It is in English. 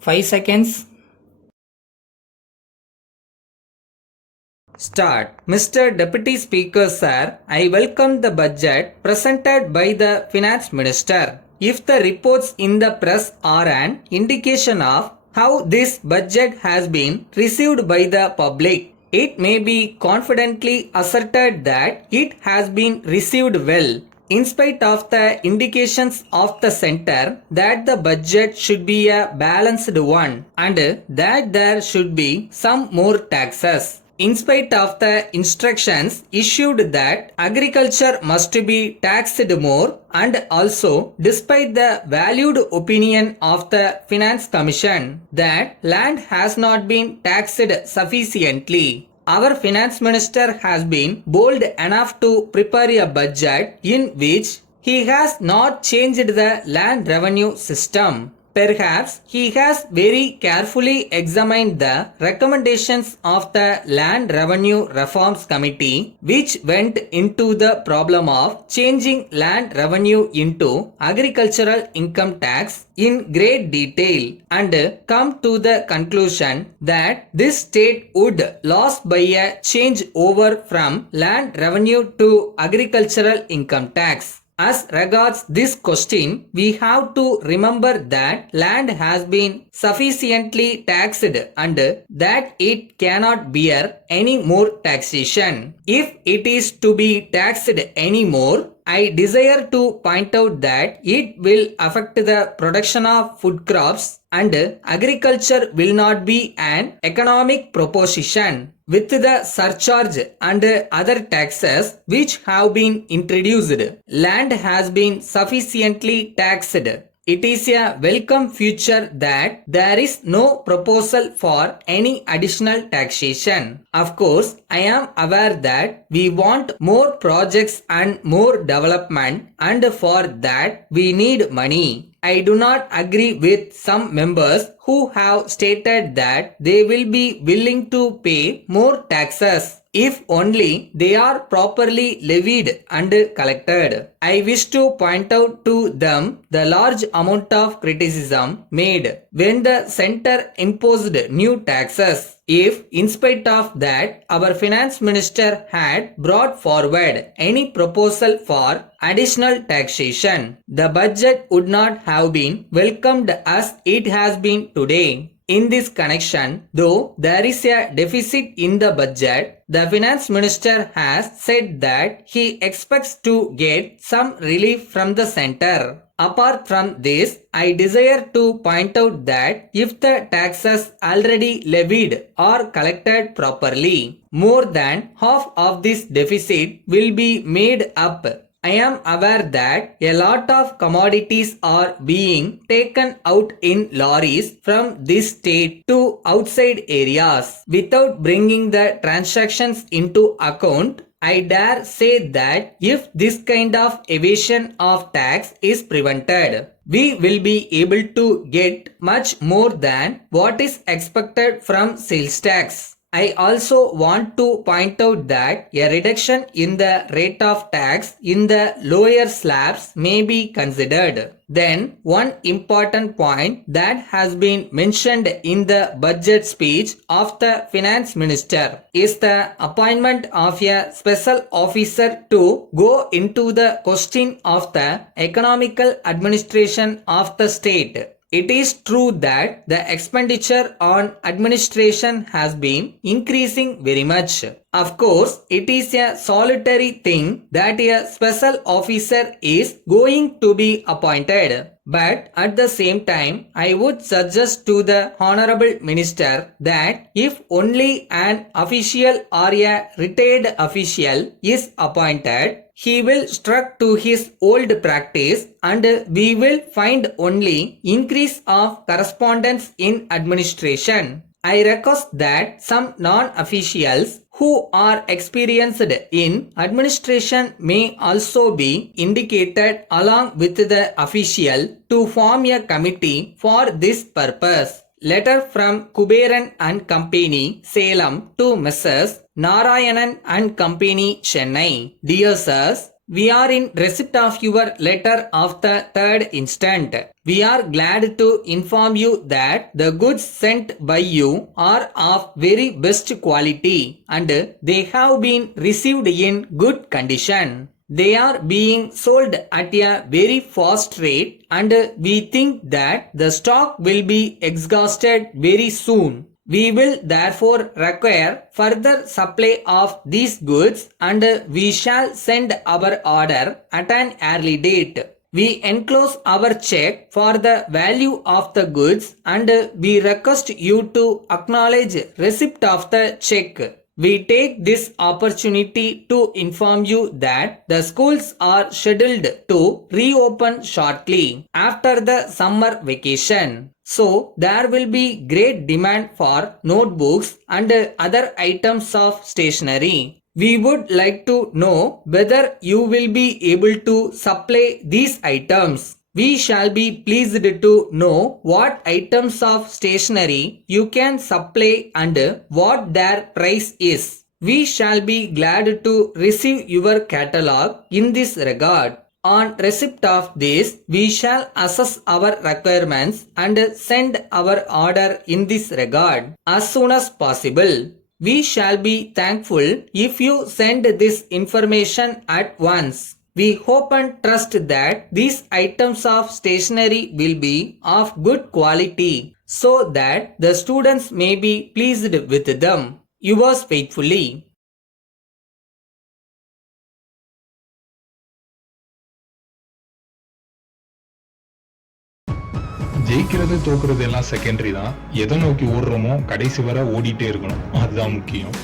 5 seconds. Start. Mr. Deputy Speaker Sir, I welcome the budget presented by the Finance Minister. If the reports in the press are an indication of how this budget has been received by the public, it may be confidently asserted that it has been received well, in spite of the indications of the centre that the budget should be a balanced one and that there should be some more taxes. In spite of the instructions issued that agriculture must be taxed more, and also despite the valued opinion of the Finance Commission that land has not been taxed sufficiently, our Finance Minister has been bold enough to prepare a budget in which he has not changed the land revenue system. Perhaps he has very carefully examined the recommendations of the Land Revenue Reforms Committee, which went into the problem of changing land revenue into agricultural income tax in great detail and come to the conclusion that this state would lose by a change over from land revenue to agricultural income tax. As regards this question, we have to remember that land has been sufficiently taxed and that it cannot bear any more taxation. If it is to be taxed any more, I desire to point out that it will affect the production of food crops and agriculture will not be an economic proposition. With the surcharge and other taxes which have been introduced, land has been sufficiently taxed. It is a welcome feature that there is no proposal for any additional taxation. Of course, I am aware that we want more projects and more development, and for that we need money. I do not agree with some members who have stated that they will be willing to pay more taxes if only they are properly levied and collected. I wish to point out to them the large amount of criticism made when the centre imposed new taxes. If, in spite of that, our finance minister had brought forward any proposal for additional taxation, the budget would not have been welcomed as it has been today. In this connection, though there is a deficit in the budget, the finance minister has said that he expects to get some relief from the centre. Apart from this, I desire to point out that if the taxes already levied are collected properly, more than half of this deficit will be made up. I am aware that a lot of commodities are being taken out in lorries from this state to outside areas without bringing the transactions into account. I dare say that if this kind of evasion of tax is prevented, we will be able to get much more than what is expected from sales tax. I also want to point out that a reduction in the rate of tax in the lower slabs may be considered. Then, one important point that has been mentioned in the budget speech of the finance minister is the appointment of a special officer to go into the question of the economical administration of the state. It is true that the expenditure on administration has been increasing very much. Of course, it is a solitary thing that a special officer is going to be appointed. But at the same time, I would suggest to the Honorable Minister that if only an official or a retired official is appointed, he will stick to his old practice and we will find only increase of correspondence in administration. I request that some non-officials who are experienced in administration may also be indicated along with the official to form a committee for this purpose. Letter from Kuberan and Company, Salem to Messrs. Narayanan and Company, Chennai. Dear Sirs, We are in receipt of your letter of the 3rd instant. We are glad to inform you that the goods sent by you are of very best quality and they have been received in good condition. They are being sold at a very fast rate and we think that the stock will be exhausted very soon. We will therefore require further supply of these goods and we shall send our order at an early date. We enclose our check for the value of the goods and we request you to acknowledge receipt of the check. We take this opportunity to inform you that the schools are scheduled to reopen shortly after the summer vacation. So there will be great demand for notebooks and other items of stationery. We would like to know whether you will be able to supply these items. We shall be pleased to know what items of stationery you can supply and what their price is. We shall be glad to receive your catalog in this regard. On receipt of this, we shall assess our requirements and send our order in this regard as soon as possible. We shall be thankful if you send this information at once. We hope and trust that these items of stationery will be of good quality so that the students may be pleased with them. Yours faithfully. ஜெயிக்கிறது தோக்குறது எல்லாம் secondary தான். எதை நோக்கி ஓடுறோமோ கடைசி வரை ஓடிட்டே இருக்கணும், அதுதான் முக்கியம்.